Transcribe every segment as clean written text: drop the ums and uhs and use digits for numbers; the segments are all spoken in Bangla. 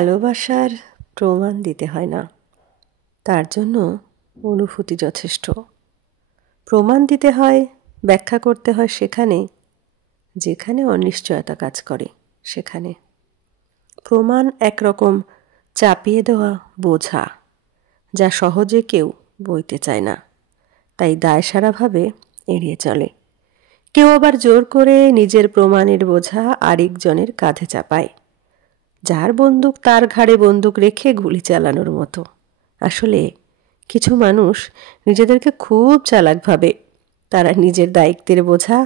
ভালোবাসার প্রমাণ দিতে হয় না, তার জন্য অনুভূতি যথেষ্ট। প্রমাণ দিতে হয়, ব্যাখ্যা করতে হয় সেখানে যেখানে অনিশ্চয়তা কাজ করে। সেখানে প্রমাণ একরকম চাপিয়ে দেওয়া বোঝা, যা সহজে কেউ বইতে চায় না, তাই দায়সারাভাবে এড়িয়ে চলে। কেউ আবার জোর করে নিজের প্রমাণের বোঝা আরেকজনের কাঁধে চাপায়, যার বন্দুক তার ঘাড়ে বন্দুক রেখে গুলি চালানোর মতো। আসলে কিছু মানুষ নিজেদেরকে খুব চালাক ভাবে, তারা নিজের দায়িত্বের বোঝা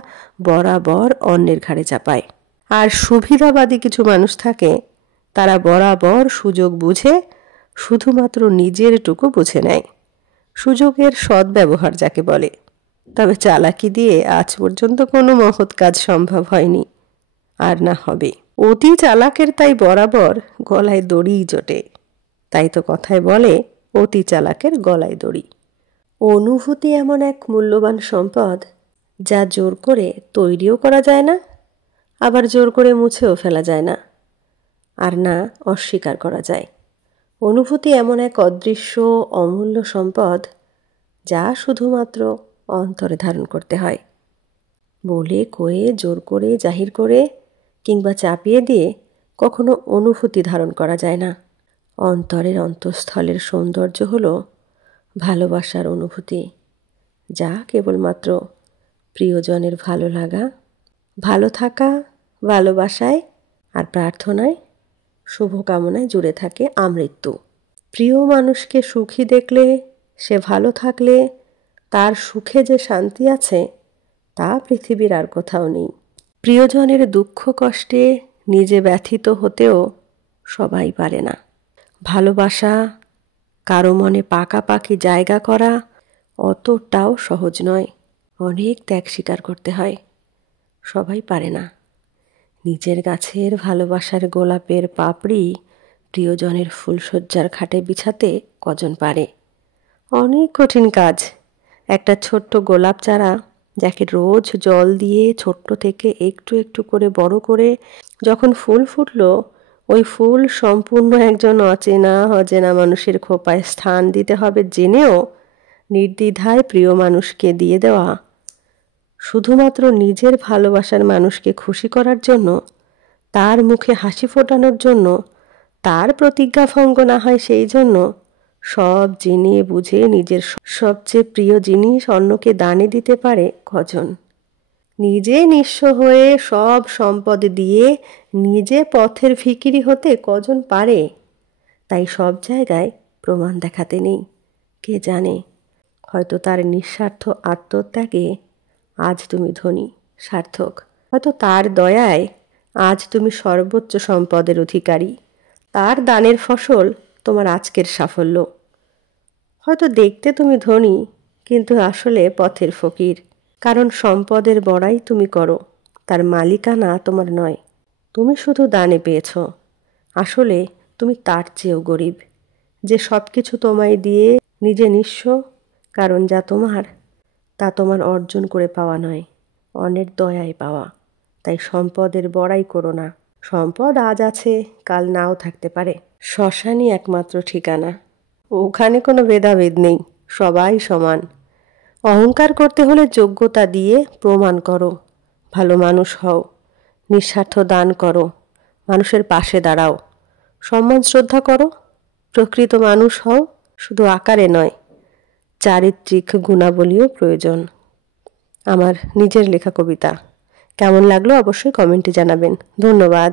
বরাবর অন্যের ঘাড়ে চাপায়। আর সুবিধাবাদী কিছু মানুষ থাকে, তারা বরাবর সুযোগ বুঝে শুধুমাত্র নিজেরটুকু বুঝে নেয়। সুযোগের সদ্ব্যবহার যাকে বলে। তবে চালাকি দিয়ে আজ পর্যন্ত কোনো মহৎ কাজ সম্ভব হয়নি, আর না হবে। অতি চালাকের তাই বরাবর গলায় দড়িই জোটে। তাই তো কথায় বলে, অতি চালাকের গলায় দড়ি। অনুভূতি এমন এক মূল্যবান সম্পদ, যা জোর করে তৈরিও করা যায় না, আবার জোর করে মুছেও ফেলা যায় না, আর না অস্বীকার করা যায়। অনুভূতি এমন এক অদৃশ্য অমূল্য সম্পদ, যা শুধুমাত্র অন্তরে ধারণ করতে হয়। বলে কয়ে, জোর করে, জাহির করে কিংবা চাপিয়ে দিয়ে কখনো অনুভূতি ধারণ করা যায় না। অন্তরের অন্তঃস্থলের সৌন্দর্য হলো ভালোবাসার অনুভূতি, যা কেবলমাত্র প্রিয়জনের ভালো লাগা, ভালো থাকা, ভালোবাসায় আর প্রার্থনায়, শুভকামনায় জুড়ে থাকে আমৃত্যু। প্রিয় মানুষকে সুখী দেখলে, সে ভালো থাকলে, তার সুখে যে শান্তি আছে তা পৃথিবীর আর কোথাও নেই। প্রিয়জনের দুঃখ কষ্টে নিজে ব্যথিত হতেও সবাই পারে না। ভালোবাসা কারো মনে পাকাপাকি জায়গা করা অতটাও সহজ নয়, অনেক ত্যাগ স্বীকার করতে হয়। সবাই পারে না। নিজের গাছের ভালোবাসার গোলাপের পাপড়ি প্রিয়জনের ফুলশয্যার খাটে বিছাতে কজন পারে? অনেক কঠিন কাজ। একটা ছোট্ট গোলাপ চারা, যাকে রোজ জল দিয়ে ছোট্ট থেকে একটু একটু করে বড় করে যখন ফুল ফুটলো, ওই ফুল সম্পূর্ণ একজন অচেনা মানুষের খোপায় স্থান দিতে হবে জেনেও নির্দ্বিধায় প্রিয় মানুষকে দিয়ে দেওয়া, শুধুমাত্র নিজের ভালোবাসার মানুষকে খুশি করার জন্য, তার মুখে হাসি ফোটানোর জন্য, তার প্রতিজ্ঞা ভঙ্গ না হয় সেই জন্য, সব জেনে বুঝে নিজের সবচেয়ে প্রিয় জিনিস অন্যকে দানে দিতে পারে কজন? নিজে নিঃস্ব হয়ে সব সম্পদ দিয়ে নিজে পথের ভিখিরি হতে কজন পারে? তাই সব জায়গায় প্রমাণ দেখাতে নেই। কে জানে, হয়তো তার নিঃস্বার্থ আত্মত্যাগে আজ তুমি ধনী, সার্থক। হয়তো তার দয়ায় আজ তুমি সর্বোচ্চ সম্পদের অধিকারী। তার দানের ফসল তোমার আজকের সাফল্য। হয়তো দেখতে তুমি ধনী, কিন্তু আসলে পথের ফকির। কারণ সম্পদের বড়াই তুমি করো, তার মালিকানা তোমার নয়। তুমি শুধু দানে পেয়েছ। আসলে তুমি তার চেয়েও গরিব, যে সব কিছু তোমায় দিয়ে নিজে নিঃস্ব। কারণ যা তোমার, তা তোমার অর্জন করে পাওয়া নয়, অন্যের দয়ায় পাওয়া। তাই সম্পদের বড়াই করো না। সম্পদ আজ আছে, কাল নাও থাকতে পারে। শ্মশানই একমাত্র ঠিকানা। ওখানে কোনো ভেদাভেদ নেই, সবাই সমান। অহংকার করতে হলে যোগ্যতা দিয়ে প্রমাণ করো। ভালো মানুষ হও, নিঃস্বার্থ দান করো, মানুষের পাশে দাঁড়াও, সম্মান শ্রদ্ধা করো। প্রকৃত মানুষ হও, শুধু আকারে নয়, চারিত্রিক গুণাবলীও প্রয়োজন। আমার নিজের লেখা কবিতা কেমন লাগলো অবশ্যই কমেন্টে জানাবেন। ধন্যবাদ।